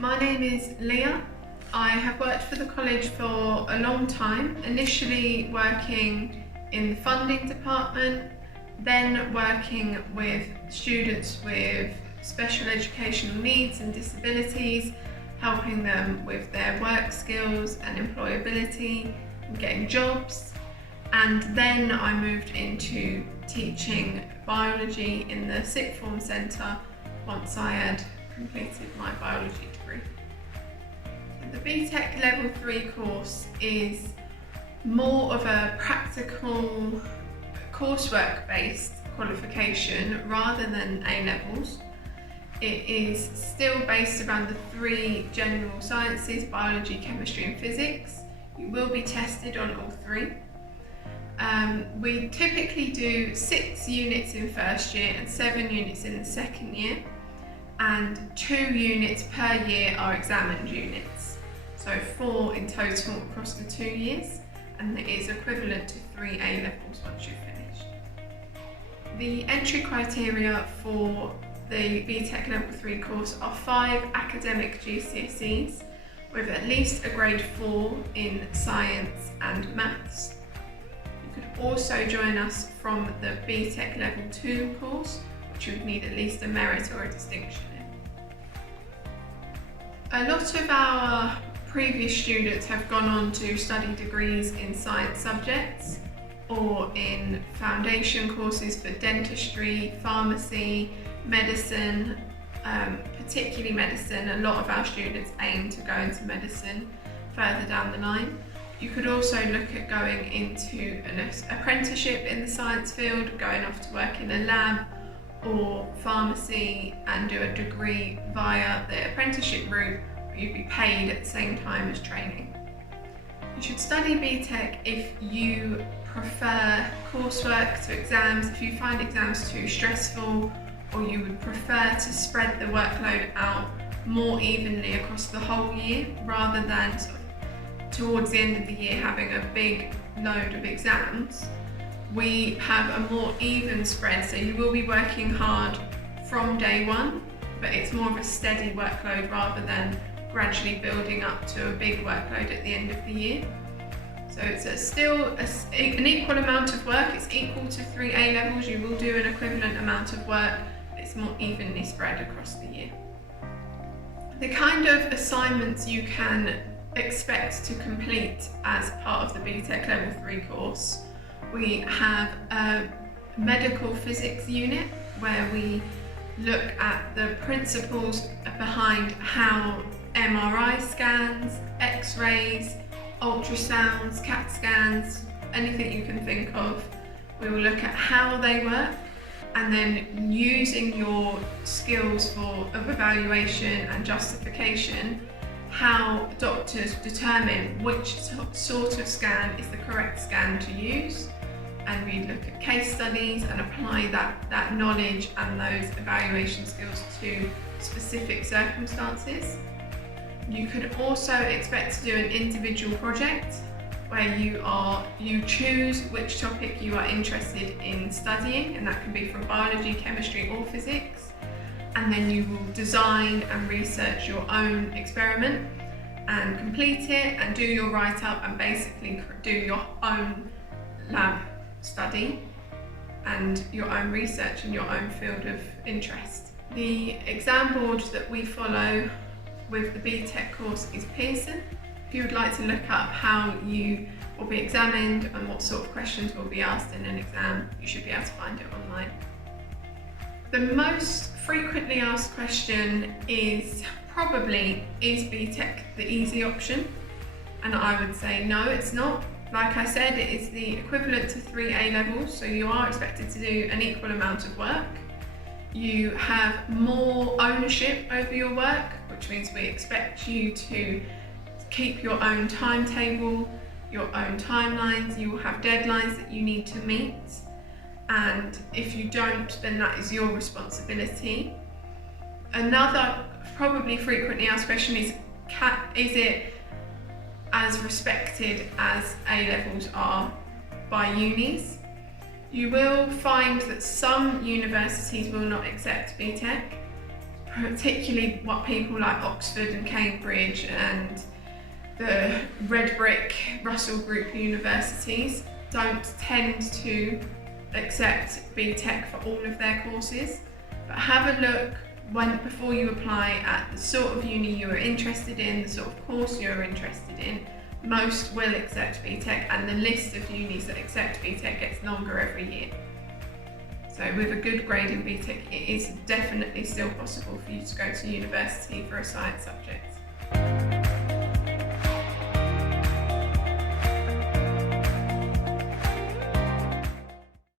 My name is Leah. I have worked for the college for a long time, initially working in the funding department, then working with students with special educational needs and disabilities, helping them with their work skills and employability and getting jobs. And then I moved into teaching biology in the sixth form centre once I had completed my biology degree. The BTEC Level 3 course is more of a practical coursework based qualification rather than A-levels. It is still based around the three general sciences, biology, chemistry and physics. You will be tested on all three. We typically do 6 units in first year and 7 units in the second year, and 2 units per year are examined units. So 4 in total across the 2 years, and it is equivalent to 3 A-levels once you've finished. The entry criteria for the BTEC Level 3 course are 5 academic GCSEs with at least a grade 4 in science and maths. You could also join us from the BTEC Level 2 course, which you would need at least a merit or a distinction in. A lot of our previous students have gone on to study degrees in science subjects or in foundation courses for dentistry, pharmacy, medicine, particularly medicine. A lot of our students aim to go into medicine further down the line. You could also look at going into an apprenticeship in the science field, going off to work in a lab or pharmacy and do a degree via the apprenticeship route, where you'd be paid at the same time as training. You should study BTEC if you prefer coursework to exams, if you find exams too stressful, or you would prefer to spread the workload out more evenly across the whole year rather than sort of towards the end of the year having a big load of exams. We have a more even spread, so you will be working hard from day one, but it's more of a steady workload rather than gradually building up to a big workload at the end of the year. So it's still an equal amount of work. It's equal to 3 A-levels. You will do an equivalent amount of work, but it's more evenly spread across the year. The kind of assignments you can expect to complete as part of the BTEC Level 3 course, we have a medical physics unit where we look at the principles behind how MRI scans, X-rays, ultrasounds, CAT scans, anything you can think of, we will look at how they work, and then using your skills of evaluation and justification, how doctors determine which sort of scan is the correct scan to use. And we look at case studies and apply that knowledge and those evaluation skills to specific circumstances. You could also expect to do an individual project where you choose which topic you are interested in studying, and that can be from biology, chemistry or physics. And then you will design and research your own experiment and complete it and do your write-up and basically do your own lab study and your own research in your own field of interest. The exam board that we follow with the BTEC course is Pearson. If you would like to look up how you will be examined and what sort of questions will be asked in an exam, you should be able to find it online. The most frequently asked question is probably, is BTEC the easy option? And I would say no, it's not. Like I said, it is the equivalent to 3 A-levels, so you are expected to do an equal amount of work. You have more ownership over your work, which means we expect you to keep your own timetable, your own timelines. You will have deadlines that you need to meet, and if you don't, then that is your responsibility. Another probably frequently asked question is it as respected as A-levels are by unis? You will find that some universities will not accept BTEC, particularly what people like Oxford and Cambridge and the red brick Russell Group universities don't tend to accept BTEC for all of their courses. But have a look before you apply at the sort of uni you are interested in, the sort of course you are interested in. Most will accept BTEC, and the list of unis that accept BTEC gets longer every year. So with a good grade in BTEC, it is definitely still possible for you to go to university for a science subject.